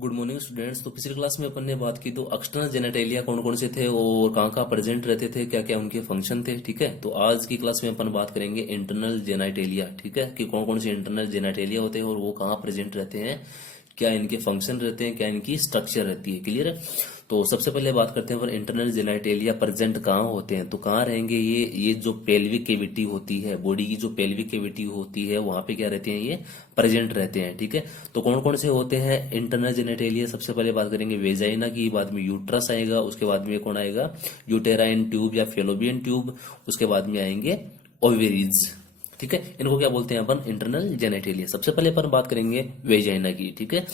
Good morning students. तो पिछली class में अपन ने बात की तो एक्सटर्नल जेनेटेलिया कौन कौन से थे और कहाँ कहाँ प्रेजेंट रहते थे, क्या क्या उनके फंक्शन थे। ठीक है, तो आज की क्लास में अपन बात करेंगे इंटरनल जेनेटेलिया। ठीक है, कि कौन कौन से इंटरनल जेनेटेलिया होते हैं और वो कहाँ प्रेजेंट रहते हैं, क्या इनके फंक्शन रहते हैं, क्या इनकी स्ट्रक्चर रहती है। क्लियर है। तो सबसे पहले बात करते हैं पर इंटरनल जेनेटेलिया प्रेजेंट कहाँ होते हैं। तो कहाँ रहेंगे ये जो पेल्विक केविटी होती है, बॉडी की जो पेल्विक केविटी होती है वहां पे क्या रहते हैं, ये प्रेजेंट रहते हैं। ठीक है, तो कौन कौन से होते हैं इंटरनल जेनेटेलिया। सबसे पहले बात करेंगे वेजाइना की, बाद में यूट्रस आएगा, उसके बाद में कौन आएगा, यूटेराइन ट्यूब या फेलोपियन ट्यूब, उसके बाद में आएंगे ओवेरीज। ठीक है, इनको क्या बोलते हैं अपन, इंटरनल जेनेटेलिया। सबसे पहले अपन बात करेंगे वेजाइना की। ठीक है,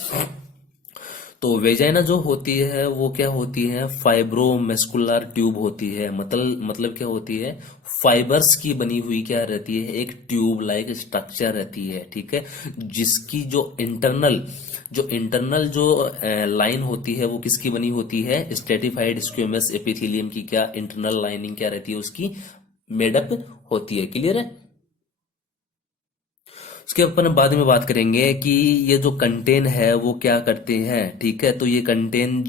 तो वेजाइना जो होती है वो क्या होती है, फाइब्रोमस्कुलर ट्यूब होती है। मतलब क्या होती है, फाइबर्स की बनी हुई क्या रहती है, एक ट्यूब लाइक स्ट्रक्चर रहती है। ठीक है, जिसकी जो इंटरनल जो लाइन होती है वो किसकी बनी होती है, स्ट्रेटिफाइड स्क्वेमस एपिथेलियम की क्या इंटरनल लाइनिंग क्या रहती है, उसकी मेडअप होती है। क्लियर है। उसके अपन बाद में बात करेंगे कि ये जो कंटेन है वो क्या करते हैं। ठीक है, तो ये कंटेन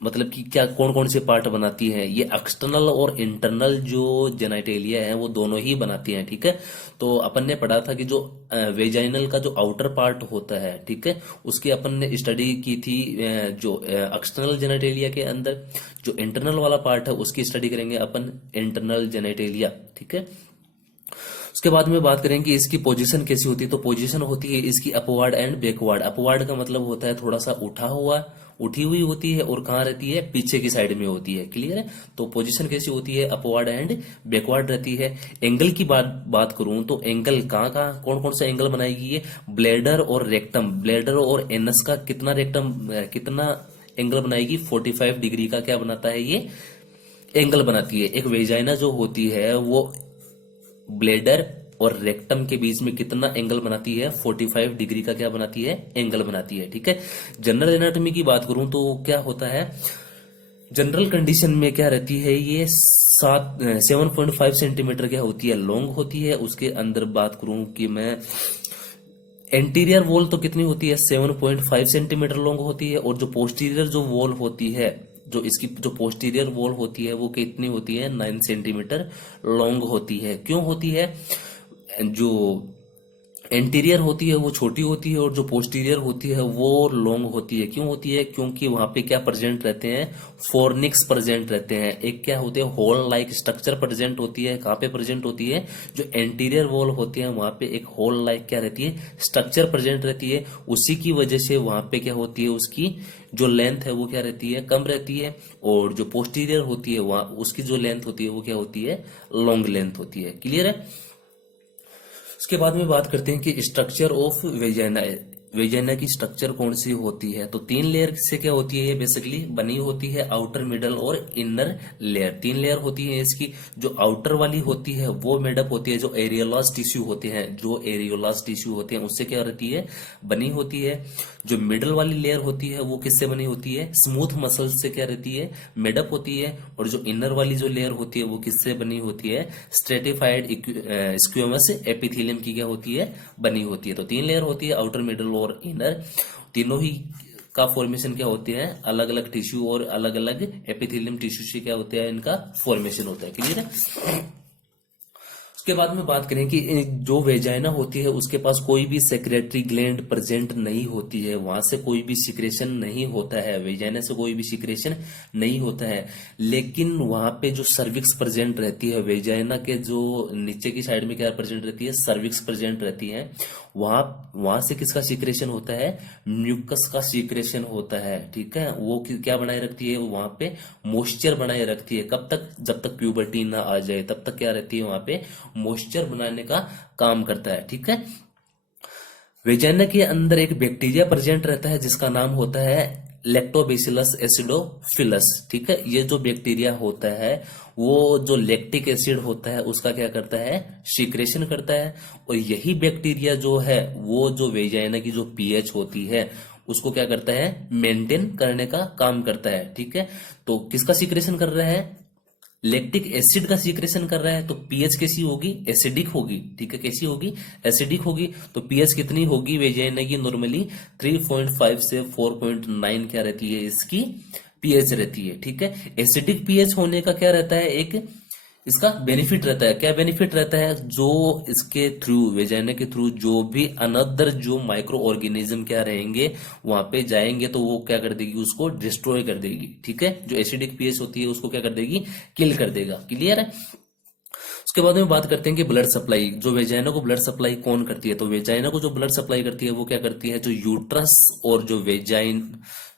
मतलब कि क्या कौन कौन से पार्ट बनाती है, ये एक्सटर्नल और इंटरनल जो जेनाइटेलिया है वो दोनों ही बनाती हैं। ठीक है, तो अपन ने पढ़ा था कि जो वेजाइनल का जो आउटर पार्ट होता है, ठीक है, उसकी अपन ने स्टडी की थी जो एक्सटर्नल जेनाइटेलिया के अंदर। जो इंटरनल वाला पार्ट है उसकी स्टडी करेंगे अपन इंटरनल जेनाइटेलिया। ठीक है, उसके बाद में बात करेंगे कि इसकी पोजीशन कैसी होती है। तो पोजीशन होती है इसकी अपवर्ड एंड बैकवर्ड। अपवर्ड का मतलब होता है थोड़ा सा उठी हुई होती है, और कहाँ रहती है, पीछे की साइड में होती है। क्लियर है। तो पोजीशन कैसी होती है, अपवर्ड एंड बैकवर्ड रहती है। एंगल की बात करूं तो एंगल कहाँ कहाँ कौन कौन सा एंगल बनाएगी ये, ब्लेडर और रेक्टम, ब्लेडर और एनस का कितना एंगल बनाएगी, 45 डिग्री का क्या बनाता है ये एंगल बनाती है। एक वेजाइना जो होती है वो ब्लेडर और रेक्टम के बीच में कितना एंगल बनाती है, 45 डिग्री का क्या बनाती है, एंगल बनाती है। ठीक है, जनरल एनाटॉमी की बात करूं तो क्या होता है, जनरल कंडीशन में क्या रहती है, ये 7.5 सेंटीमीटर क्या होती है, लॉन्ग होती है। उसके अंदर बात करूं कि मैं एंटीरियर वॉल तो कितनी होती है, 7.5 सेंटीमीटर लॉन्ग होती है, और जो पोस्टीरियर जो वॉल होती है, जो इसकी जो पोस्टीरियर वॉल होती है वो कितनी होती है, 9 सेंटीमीटर लॉन्ग होती है। क्यों होती है, जो एंटीरियर होती है वो छोटी होती है और जो पोस्टीरियर होती है वो लॉन्ग होती है। क्यों होती है, क्योंकि वहां पे क्या प्रेजेंट रहते हैं, फोर्निक्स प्रेजेंट रहते हैं। एक क्या होते हैं, होल लाइक स्ट्रक्चर प्रेजेंट होती है। कहाँ पे प्रेजेंट होती है, जो एंटीरियर वॉल होती है वहां पे एक होल लाइक क्या रहती है, स्ट्रक्चर प्रेजेंट रहती है। उसी की वजह से वहां पे क्या होती है, उसकी जो लेंथ है वो क्या रहती है, कम रहती है, और जो पोस्टीरियर होती है वहां उसकी जो लेंथ होती है वो क्या होती है, लॉन्ग लेंथ होती है। क्लियर है। उसके बाद में बात करते हैं कि स्ट्रक्चर ऑफ वेजाइना। वेजाइना की स्ट्रक्चर कौन सी होती है, तो 3 लेयर से क्या होती है, ये बेसिकली बनी होती है, आउटर, मिडल और इनर लेयर। 3 लेयर होती है इसकी। जो आउटर वाली होती है वो मेडअप होती है, जो एरियोलास टिश्यू होते हैं, उससे क्या रहती है, बनी होती है। जो मिडल वाली लेयर होती है वो किससे बनी होती है, स्मूथ मसल से क्या रहती है, मेडअप होती है। और जो इनर वाली जो लेयर होती है वो किससे बनी होती है, स्ट्रेटिफाइड स्क्वेमस एपिथेलियम की क्या होती है, बनी होती है। तो 3 लेयर होती है, आउटर, मिडल और इनर। तीनों ही का फॉर्मेशन क्या होते हैं, अलग अलग टिश्यू और अलग अलग एपिथेलियम टिश्यू से क्या होता है, इनका फॉर्मेशन होता है। क्लियर है। उसके बाद में बात करें कि जो वेजाइना होती है उसके पास कोई भी सेक्रेटरी ग्लैंड प्रेजेंट नहीं होती है, वहां से कोई भी सिक्रेशन नहीं होता है, वेजाइना से कोई भी सिक्रेशन नहीं होता है। लेकिन वहां पे जो सर्विक्स प्रेजेंट रहती है, वेजाइना के जो नीचे की साइड में क्या प्रेजेंट रहती है, सर्विक्स प्रेजेंट रहती है। वहां से किसका सिक्रेशन होता है, म्यूकस का सिक्रेशन होता है। ठीक है, वो क्या बनाए रखती है, वहां पे मॉइस्चर बनाए रखती है। कब तक, जब तक प्यूबर्टी ना आ जाए तब तक क्या रहती है, वहां पे मॉइस्चर बनाने का काम करता है। ठीक है, वेजाइना के अंदर एक बैक्टीरिया प्रेजेंट रहता है जिसका नाम होता है लैक्टोबैसिलस एसिडोफिलस। ठीक है, ये जो बैक्टीरिया होता है वो जो लैक्टिक एसिड होता है उसका क्या करता है, सीक्रेशन करता है। और यही बैक्टीरिया जो है वो जो वेजाइना की जो पीएच होती है उसको क्या करता है, मेंटेन करने का काम करता है। ठीक है, तो किसका सीक्रेशन कर रहा है, लैक्टिक एसिड का सीक्रेशन कर रहा है, तो पीएच कैसी होगी, एसिडिक होगी, ठीक है, कैसी होगी, एसिडिक होगी। तो पीएच कितनी होगी वेजाइना की, नॉर्मली 3.5 से 4.9 क्या रहती है इसकी पीएच रहती है, ठीक है। एसिडिक पीएच होने का क्या रहता है, एक इसका बेनिफिट रहता है, क्या बेनिफिट रहता है, जो इसके थ्रू, वेजाइना के थ्रू जो भी अनदर जो माइक्रो ऑर्गेनिज्म क्या रहेंगे वहां पे जाएंगे, तो वो क्या कर देगी, उसको डिस्ट्रॉय कर देगी, ठीक है। जो एसिडिक पीएच होती है उसको क्या कर देगी, किल कर देगा। क्लियर है। उसके बाद में बात करते हैं कि ब्लड सप्लाई, जो वेजाइना को ब्लड सप्लाई कौन करती है, तो वेजाइना को जो ब्लड सप्लाई करती है वो क्या करती है, जो यूट्रस और जो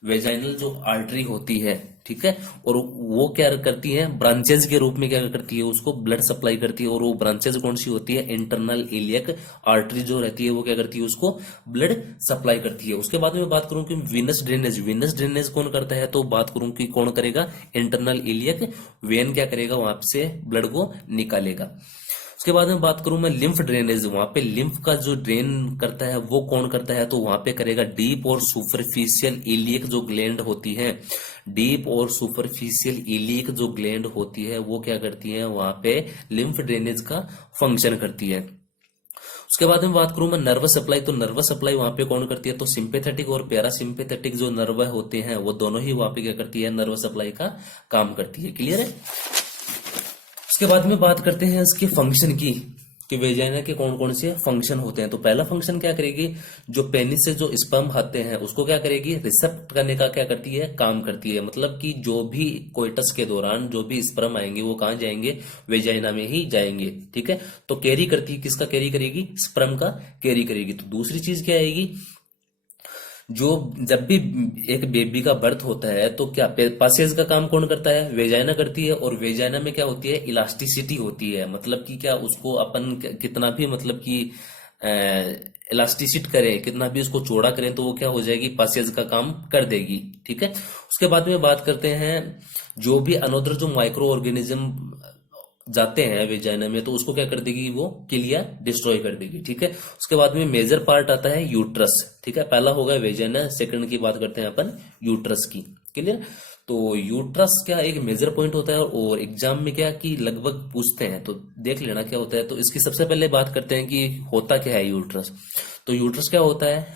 वेजाइनल जो आर्टरी होती है, ठीक है, और वो क्या करती है, ब्रांचेज के रूप में क्या करती है, उसको ब्लड सप्लाई करती है। और वो ब्रांचेज कौन सी होती है, इंटरनल इलियक आर्टरी जो रहती है वो क्या करती है, उसको ब्लड सप्लाई करती है। उसके बाद में बात करूं कि विनस ड्रेनेज कौन करता है, तो बात करूं कि कौन करेगा, इंटरनल इलियक वेन क्या करेगा, वहां से ब्लड को निकालेगा। उसके बाद में बात करूं मैं लिम्फ ड्रेनेज, वहां पे लिम्फ का जो ड्रेन करता है वो कौन करता है, तो वहां पे करेगा डीप और सुपरफिशियल इलियक जो ग्लैंड होती है, डीप और सुपरफिशियल इलियक जो ग्लैंड होती है वो क्या करती है, वहां पे लिम्फ ड्रेनेज का फंक्शन करती है। उसके बाद में बात करूं मैं नर्वस सप्लाई, तो नर्वस सप्लाई वहां पे कौन करती है, तो सिंपेथेटिक और पैरासिम्पेथेटिक जो नर्व होते हैं वो दोनों ही वहां पे क्या करती है, नर्वस सप्लाई का काम करती है। क्लियर है। उसके बाद में बात करते हैं इसके फंक्शन की, कि वेजाइना के कौन कौन से फंक्शन होते हैं। तो पहला फंक्शन क्या करेगी, जो पेनिस से जो स्पर्म आते हैं उसको क्या करेगी, रिसेप्ट करने का क्या करती है, काम करती है। मतलब कि जो भी कोइटस के दौरान जो भी स्पर्म आएंगे वो कहाँ जाएंगे, वेजाइना में ही जाएंगे, ठीक है। तो कैरी करती है, किसका कैरी करेगी, स्पर्म का कैरी करेगी। तो दूसरी चीज क्या आएगी, जो जब भी एक बेबी का बर्थ होता है तो क्या पासेज का काम कौन करता है, वेजाइना करती है। और वेजाइना में क्या होती है, इलास्टिसिटी होती है, मतलब कि क्या उसको अपन कितना भी मतलब कि इलास्टिसिट करें, कितना भी उसको चौड़ा करें तो वो क्या हो जाएगी, पासेज का काम कर देगी, ठीक है। उसके बाद में बात करते हैं जो भी अनोदर जो माइक्रो ऑर्गेनिज्म जाते हैं वेजाइना में, तो उसको क्या कर देगी, वो किलिया डिस्ट्रॉय कर देगी, ठीक है। उसके बाद में मेजर पार्ट आता है यूट्रस, ठीक है। पहला होगा वेजाइना, सेकंड की बात करते हैं अपन यूट्रस की। क्लियर। तो यूट्रस क्या एक मेजर पॉइंट होता है, और एग्जाम में क्या कि लगभग पूछते हैं, तो देख लेना क्या होता है। तो इसकी सबसे पहले बात करते हैं कि होता क्या है यूट्रस। तो यूट्रस क्या होता है,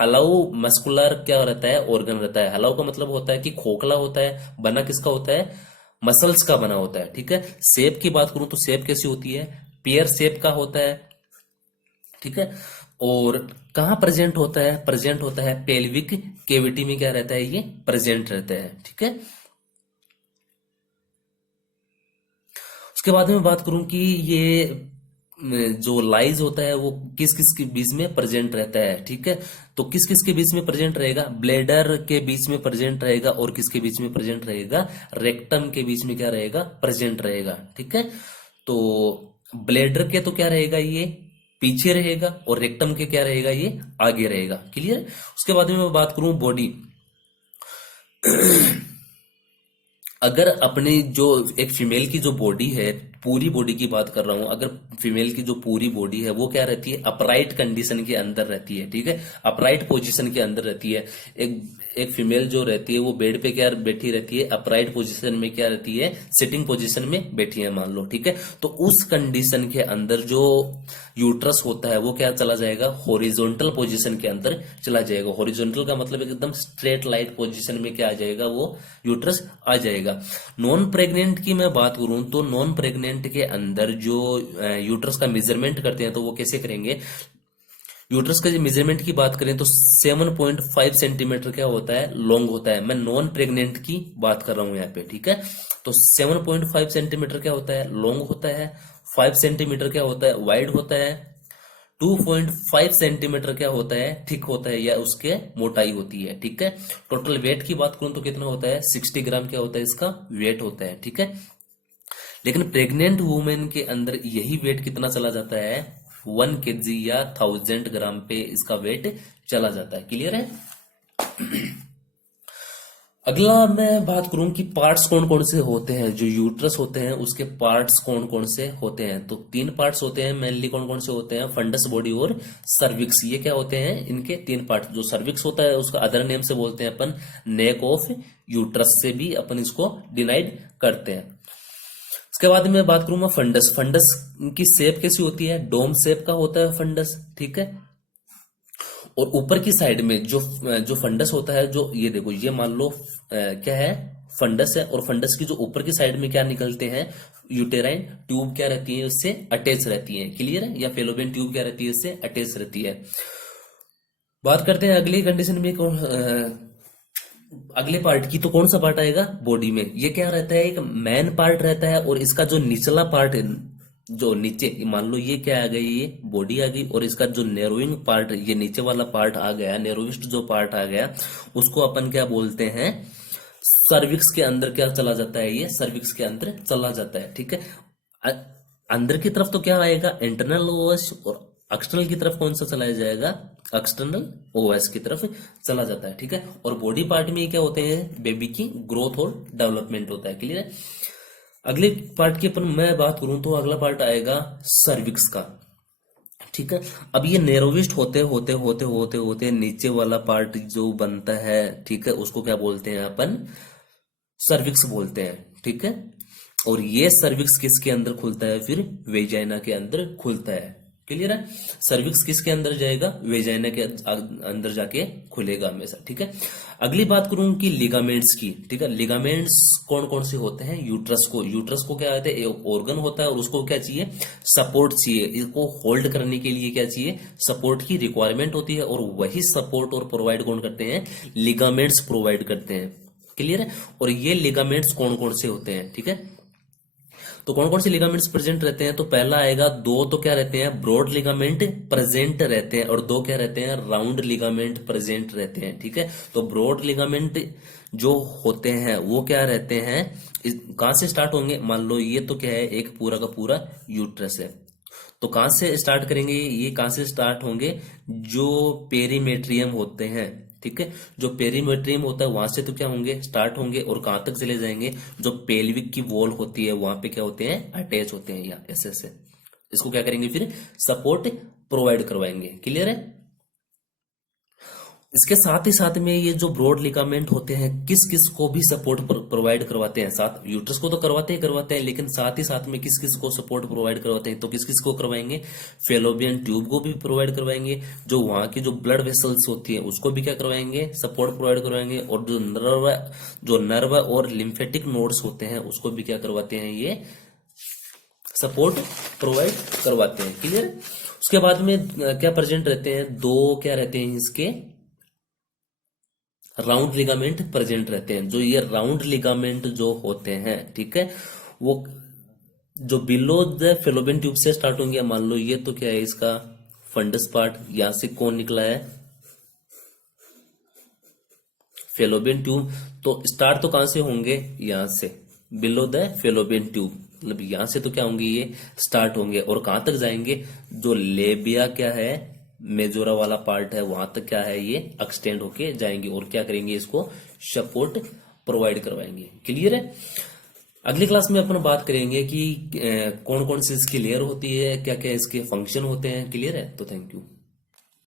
हलाउ मस्कुलर क्या रहता है, ऑर्गन रहता है। हलाउ का मतलब होता है कि खोखला होता है, बना किसका होता है, मसल्स का बना होता है, ठीक है। शेप की बात करूं तो शेप कैसी होती है, पेयर शेप का होता है, ठीक है। और कहां प्रेजेंट होता है, प्रेजेंट होता है पेल्विक केविटी में, क्या रहता है, ये प्रेजेंट रहता है, ठीक है। उसके बाद में बात करूं कि ये जो लाइज होता है वो किस किस के बीच में प्रेजेंट रहता है, ठीक है। तो किस किस के बीच में प्रेजेंट रहेगा, ब्लेडर के बीच में प्रेजेंट रहेगा, और किसके बीच में प्रेजेंट रहेगा, रेक्टम के बीच में क्या रहेगा, प्रेजेंट रहेगा, ठीक है। तो ब्लेडर के तो क्या रहेगा, ये पीछे रहेगा, और रेक्टम के क्या रहेगा, ये आगे रहेगा। क्लियर। उसके बाद में मैं बात करूं बॉडी, अगर अपनी जो एक फीमेल की जो बॉडी है, पूरी बॉडी की बात कर रहा हूं, अगर फीमेल की जो पूरी बॉडी है वो क्या रहती है, अपराइट कंडीशन के अंदर रहती है, ठीक है, अपराइट पोजीशन के अंदर रहती है। एक एक फीमेल जो रहती है वो बेड पे क्या बैठी रहती है, अपराइट पोजीशन में क्या रहती है, सिटिंग पोजीशन में बैठी है मान लो, ठीक है। तो उस कंडीशन के अंदर जो यूट्रस होता है वो क्या चला जाएगा, हॉरिजॉन्टल पोजीशन के अंदर चला जाएगा। हॉरिजॉन्टल का मतलब एकदम स्ट्रेट लाइट पोजीशन में क्या आ जाएगा, वो यूट्रस आ जाएगा। नॉन प्रेग्नेंट की मैं बात करूं तो नॉन प्रेग्नेंट के अंदर जो यूट्रस का मेजरमेंट करते हैं तो वो कैसे करेंगे, यूट्रस का मेजरमेंट की बात करें तो 7.5 सेंटीमीटर क्या होता है, लॉन्ग होता है। मैं नॉन प्रेग्नेंट की बात कर रहा हूं यहाँ पे, ठीक है। तो 7.5 सेंटीमीटर क्या होता है, लॉन्ग होता है। 5 सेंटीमीटर क्या होता है, वाइड होता है। 2.5 सेंटीमीटर क्या होता है, थिक होता है, या उसके मोटाई होती है, ठीक है। टोटल वेट की बात करूं तो कितना होता है, 60 ग्राम क्या होता है, इसका वेट होता है, ठीक है। लेकिन प्रेग्नेंट वुमेन के अंदर यही वेट कितना चला जाता है, 1 kg या 1000 ग्राम पे इसका वेट चला जाता है। क्लियर है। अगला मैं बात करूं कि पार्ट्स कौन कौन से होते हैं, जो यूट्रस होते हैं उसके पार्ट्स कौन कौन से होते हैं। तो 3 पार्ट्स होते हैं मेनली, कौन कौन से होते हैं, फंडस बॉडी और सर्विक्स। ये क्या होते हैं, इनके 3 पार्ट। जो सर्विक्स होता है उसका अदर नेम से बोलते हैं अपन नेक ऑफ यूट्रस, से भी अपन इसको डिनाइड करते हैं। उसके बाद मैं बात करूंगा फंडस। फंडस की शेप कैसी होती है, डोम शेप का होता है फंडस, ठीक है। और ऊपर की साइड में जो जो फंडस होता है, जो ये देखो, ये मान लो क्या है, फंडस है। और फंडस की जो ऊपर की साइड में क्या निकलते हैं, यूटेराइन ट्यूब क्या रहती है, उससे अटैच रहती है, क्लियर है। या फेलोपियन ट्यूब क्या रहती है, उससे अटैच रहती है। बात करते हैं अगली कंडीशन में, अगले पार्ट की। तो कौन सा पार्ट आएगा बॉडी में, ये क्या रहता है, एक मैन पार्ट रहता है। और इसका जो निचला पार्ट है, जो नीचे, मान लो ये क्या आ गई, ये बॉडी आ गई। और इसका जो नेरोइंग पार्ट, ये नीचे वाला पार्ट आ गया, नेरोइस्ट जो पार्ट आ गया, उसको अपन क्या बोलते हैं, सर्विक्स के अंदर क्या चला जाता है, ये सर्विक्स के अंदर चला जाता है, ठीक है। अ- अंदर की तरफ तो क्या आएगा, इंटरनल ओवस। और एक्सटर्नल की तरफ कौन सा चलाया जाएगा, एक्सटर्नल ओएस की तरफ चला जाता है, ठीक है। और बॉडी पार्ट में क्या होते हैं, बेबी की ग्रोथ और डेवलपमेंट होता है, क्लियर है। अगले पार्ट की अपन मैं बात करूं तो अगला पार्ट आएगा सर्विक्स का, ठीक है। अब ये नेरोविस्ट होते होते होते होते होते नीचे वाला पार्ट जो बनता है, ठीक है, उसको क्या बोलते हैं अपन, सर्विक्स बोलते हैं, ठीक है। और ये सर्विक्स किसके अंदर खुलता है, फिर वेजाइना के अंदर खुलता है, क्लियर है। सर्विक्स किसके अंदर जाएगा, वेजाइना के अंदर जाके खुलेगा हमेशा, ठीक है। अगली बात करूं कि लिगामेंट्स की, ठीक है। लिगामेंट्स कौन कौन से होते हैं, यूट्रस को क्या कहते हैं, एक ऑर्गन होता है। और उसको क्या चाहिए, सपोर्ट चाहिए। इसको होल्ड करने के लिए क्या चाहिए, सपोर्ट की रिक्वायरमेंट होती है। और वही सपोर्ट और प्रोवाइड कौन करते हैं, लिगामेंट्स प्रोवाइड करते हैं, क्लियर है। और ये लिगामेंट्स कौन कौन से होते हैं, ठीक है। तो कौन कौन से लिगामेंट्स प्रेजेंट रहते हैं, तो पहला आएगा, दो तो क्या रहते हैं, ब्रॉड लिगामेंट प्रेजेंट रहते हैं। और दो क्या रहते हैं, राउंड लिगामेंट प्रेजेंट रहते हैं, ठीक है। तो ब्रॉड लिगामेंट जो होते हैं वो क्या रहते हैं, कहां से स्टार्ट होंगे, मान लो ये तो क्या है, एक पूरा का पूरा यूट्रस है। तो कहां से स्टार्ट करेंगे, ये कहां से स्टार्ट होंगे, जो पेरीमेट्रियम होते हैं, ठीक है। जो पेरीमेट्रियम होता है वहां से तो क्या होंगे, स्टार्ट होंगे। और कहां तक चले जाएंगे, जो पेल्विक की वॉल होती है वहां पे क्या होते हैं, अटैच होते हैं, या ऐसे। इसको क्या करेंगे, फिर सपोर्ट प्रोवाइड करवाएंगे, क्लियर है। इसके साथ ही साथ में ये जो ब्रॉड लिगामेंट होते हैं, किस किस को भी सपोर्ट प्रोवाइड करवाते हैं, साथ यूट्रस को तो करवाते हैं, लेकिन साथ ही साथ में किस किस को सपोर्ट प्रोवाइड करवाते हैं, तो किस किस को करवाएंगे, फेलोपियन ट्यूब को भी प्रोवाइड करवाएंगे। जो वहां की जो ब्लड वेसल्स होती है उसको भी क्या करवाएंगे, सपोर्ट प्रोवाइड करवाएंगे। और जो नर्व और लिम्फेटिक नोड्स होते हैं उसको भी क्या करवाते हैं, ये सपोर्ट प्रोवाइड करवाते हैं, क्लियर। उसके बाद में क्या प्रेजेंट रहते हैं, दो क्या रहते हैं इसके, राउंड लिगामेंट प्रेजेंट रहते हैं। जो ये राउंड लिगामेंट जो होते हैं, ठीक है, वो जो बिलो द फेलोपियन ट्यूब से स्टार्ट होंगे। मान लो ये तो क्या है, इसका फंडस पार्ट, यहां से कौन निकला है, फेलोपियन ट्यूब। तो स्टार्ट तो कहां से होंगे, यहां से, बिलो द फेलोपियन ट्यूब, मतलब यहां से तो क्या होंगे, ये स्टार्ट होंगे। और कहां तक जाएंगे, जो लेबिया क्या है, मेजोरा वाला पार्ट है, वहां तक क्या है, ये एक्सटेंड होके जाएंगे। और क्या करेंगे, इसको सपोर्ट प्रोवाइड करवाएंगे, क्लियर है। अगली क्लास में अपन बात करेंगे कि कौन कौन सी इसकी लेयर होती है, क्या क्या इसके फंक्शन होते हैं, क्लियर है। तो थैंक यू।